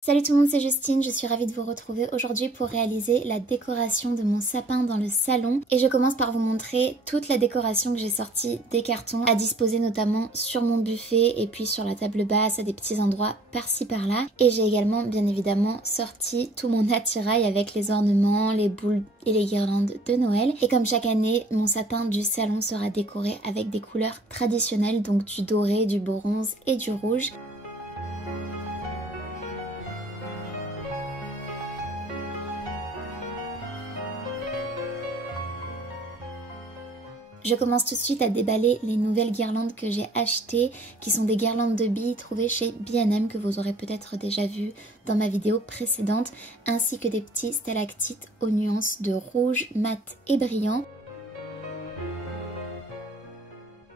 Salut tout le monde, c'est Justine, je suis ravie de vous retrouver aujourd'hui pour réaliser la décoration de mon sapin dans le salon. Et je commence par vous montrer toute la décoration que j'ai sortie des cartons à disposer notamment sur mon buffet et puis sur la table basse à des petits endroits par-ci par-là. Et j'ai également bien évidemment sorti tout mon attirail avec les ornements, les boules et les guirlandes de Noël. Et comme chaque année, mon sapin du salon sera décoré avec des couleurs traditionnelles, donc du doré, du bronze et du rouge. Je commence tout de suite à déballer les nouvelles guirlandes que j'ai achetées, qui sont des guirlandes de billes trouvées chez B&M que vous aurez peut-être déjà vu dans ma vidéo précédente, ainsi que des petits stalactites aux nuances de rouge, mat et brillant.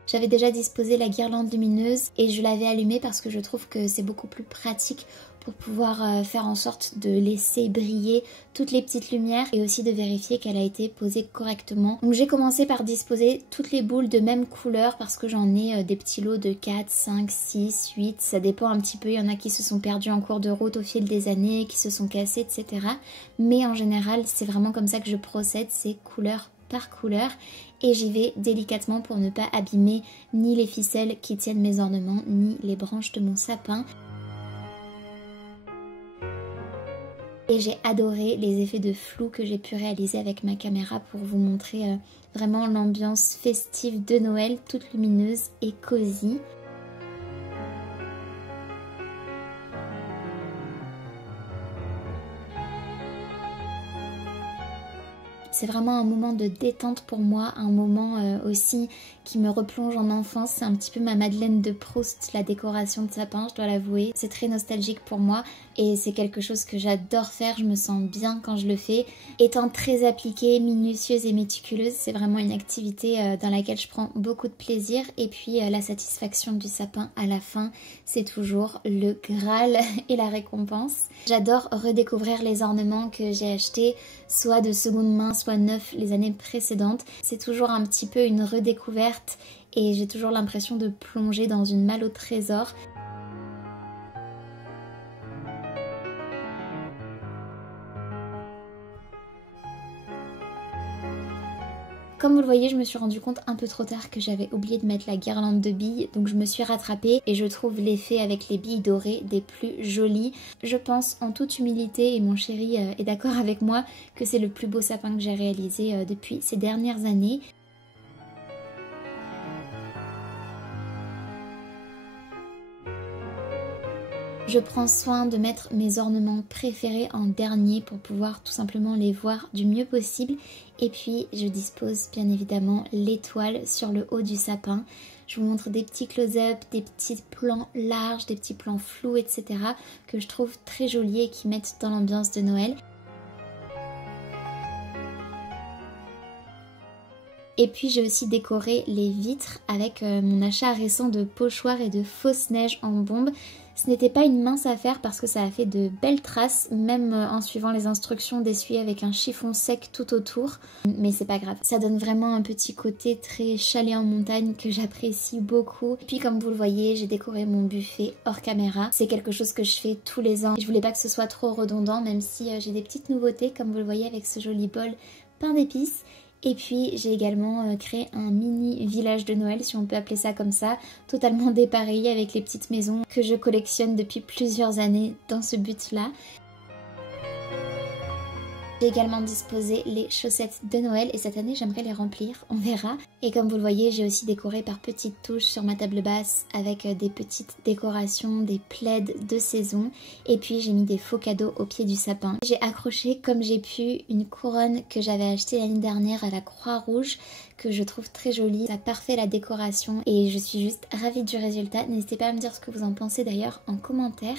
J'avais déjà disposé la guirlande lumineuse et je l'avais allumée parce que je trouve que c'est beaucoup plus pratique pour pouvoir faire en sorte de laisser briller toutes les petites lumières et aussi de vérifier qu'elle a été posée correctement. Donc j'ai commencé par disposer toutes les boules de même couleur parce que j'en ai des petits lots de 4, 5, 6, 8, ça dépend un petit peu, il y en a qui se sont perdus en cours de route au fil des années, qui se sont cassés, etc. Mais en général c'est vraiment comme ça que je procède, c'est couleur par couleur et j'y vais délicatement pour ne pas abîmer ni les ficelles qui tiennent mes ornements ni les branches de mon sapin. Et j'ai adoré les effets de flou que j'ai pu réaliser avec ma caméra pour vous montrer vraiment l'ambiance festive de Noël, toute lumineuse et cosy. C'est vraiment un moment de détente pour moi, un moment aussi qui me replonge en enfance. C'est un petit peu ma Madeleine de Proust, la décoration de sapin, je dois l'avouer. C'est très nostalgique pour moi et c'est quelque chose que j'adore faire, je me sens bien quand je le fais. Étant très appliquée, minutieuse et méticuleuse, c'est vraiment une activité dans laquelle je prends beaucoup de plaisir. Et puis la satisfaction du sapin à la fin, c'est toujours le Graal et la récompense. J'adore redécouvrir les ornements que j'ai achetés, soit de seconde main, soit neufs les années précédentes. C'est toujours un petit peu une redécouverte et j'ai toujours l'impression de plonger dans une malle au trésor. Comme vous le voyez, je me suis rendu compte un peu trop tard que j'avais oublié de mettre la guirlande de billes, donc je me suis rattrapée et je trouve l'effet avec les billes dorées des plus jolis. Je pense en toute humilité, et mon chéri est d'accord avec moi, que c'est le plus beau sapin que j'ai réalisé depuis ces dernières années. Je prends soin de mettre mes ornements préférés en dernier pour pouvoir tout simplement les voir du mieux possible. Et puis je dispose bien évidemment l'étoile sur le haut du sapin. Je vous montre des petits close-up, des petits plans larges, des petits plans flous, etc. que je trouve très jolis et qui mettent dans l'ambiance de Noël. Et puis j'ai aussi décoré les vitres avec mon achat récent de pochoirs et de fausses neiges en bombe. Ce n'était pas une mince affaire parce que ça a fait de belles traces, même en suivant les instructions d'essuyer avec un chiffon sec tout autour. Mais c'est pas grave, ça donne vraiment un petit côté très chalet en montagne que j'apprécie beaucoup. Et puis comme vous le voyez, j'ai décoré mon buffet hors caméra. C'est quelque chose que je fais tous les ans. Je voulais pas que ce soit trop redondant, même si j'ai des petites nouveautés comme vous le voyez avec ce joli bol pain d'épices. Et puis j'ai également créé un mini village de Noël, si on peut appeler ça comme ça, totalement dépareillé avec les petites maisons que je collectionne depuis plusieurs années dans ce but-là. J'ai également disposé les chaussettes de Noël et cette année j'aimerais les remplir, on verra. Et comme vous le voyez, j'ai aussi décoré par petites touches sur ma table basse avec des petites décorations, des plaids de saison. Et puis j'ai mis des faux cadeaux au pied du sapin. J'ai accroché comme j'ai pu une couronne que j'avais achetée l'année dernière à la Croix-Rouge, que je trouve très jolie. Ça parfait la décoration et je suis juste ravie du résultat. N'hésitez pas à me dire ce que vous en pensez d'ailleurs en commentaire.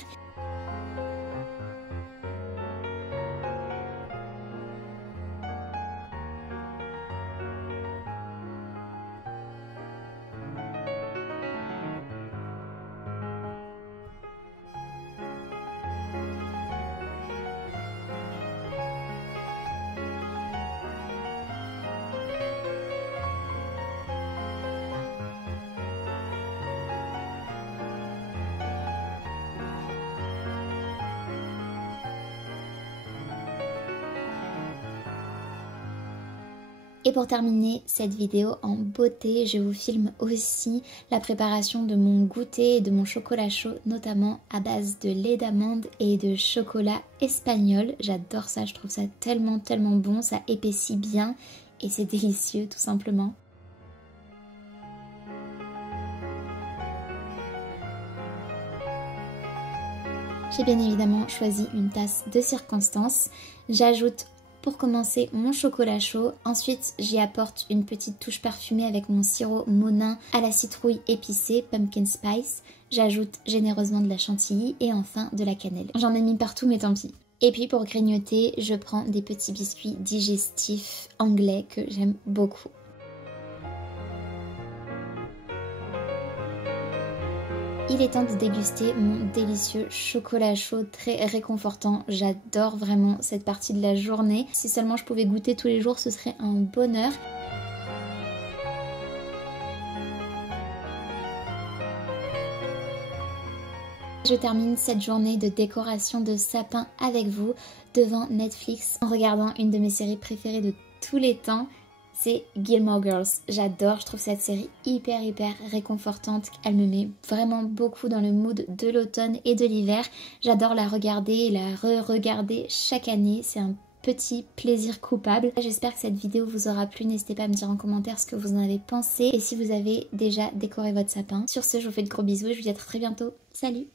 Et pour terminer cette vidéo en beauté, je vous filme aussi la préparation de mon goûter et de mon chocolat chaud, notamment à base de lait d'amande et de chocolat espagnol. J'adore ça, je trouve ça tellement bon, ça épaissit bien et c'est délicieux tout simplement. J'ai bien évidemment choisi une tasse de circonstance. J'ajoute pour commencer mon chocolat chaud. Ensuite, j'y apporte une petite touche parfumée avec mon sirop Monin à la citrouille épicée, pumpkin spice. J'ajoute généreusement de la chantilly et enfin de la cannelle. J'en ai mis partout mais tant pis. Et puis pour grignoter, je prends des petits biscuits digestifs anglais que j'aime beaucoup. Il est temps de déguster mon délicieux chocolat chaud très réconfortant. J'adore vraiment cette partie de la journée. Si seulement je pouvais goûter tous les jours, ce serait un bonheur. Je termine cette journée de décoration de sapin avec vous devant Netflix en regardant une de mes séries préférées de tous les temps. C'est Gilmore Girls. J'adore, je trouve cette série hyper réconfortante. Elle me met vraiment beaucoup dans le mood de l'automne et de l'hiver. J'adore la regarder et la re-regarder chaque année. C'est un petit plaisir coupable. J'espère que cette vidéo vous aura plu. N'hésitez pas à me dire en commentaire ce que vous en avez pensé et si vous avez déjà décoré votre sapin. Sur ce, je vous fais de gros bisous et je vous dis à très bientôt. Salut!